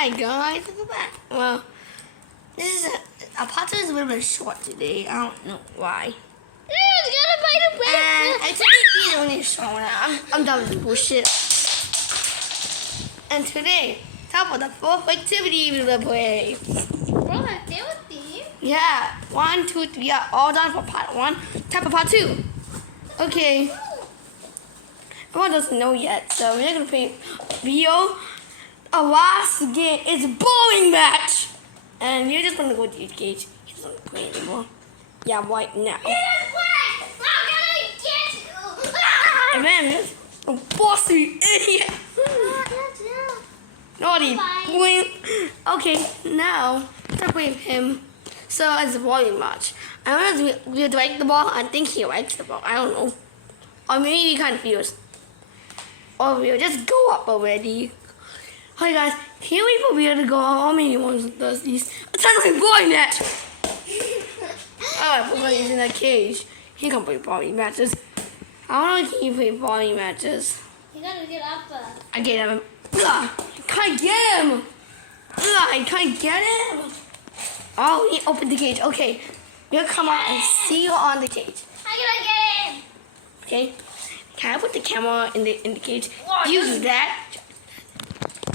Hi guys, welcome back. Well, this is our part is a little bit short today. I don't know why. And I think it's only a short one. I'm done with this bullshit. And today, top of the fourth activity we're gonna play. Fourth activity? Yeah, 1, 2, 3. Yeah, all done for part 1. Time for part 2. Okay. Everyone doesn't know yet, so we're gonna play video. Our last game is a bowling match, and you're just gonna go to each cage. He doesn't play anymore. Yeah, right now. And then a bossy idiot. Naughty boy. Okay, now let's play with him. So it's a bowling match. I don't know if we like the ball. I think he likes the ball. I don't know. Or maybe he confused. Or we'll just go up already. Hi guys, can we for real to go? How many ones does these? It's time to play bowling match. Oh, I forgot he's in that cage. He can play bowling matches. I don't know if he play bowling matches. You gotta get up. I get him. Ugh, I can't get him. Ugh, I can't get him. Oh, he opened the cage. Okay, we'll come out and see you on the cage. I'm gonna get him. Okay, can I put the camera in the cage? You do that.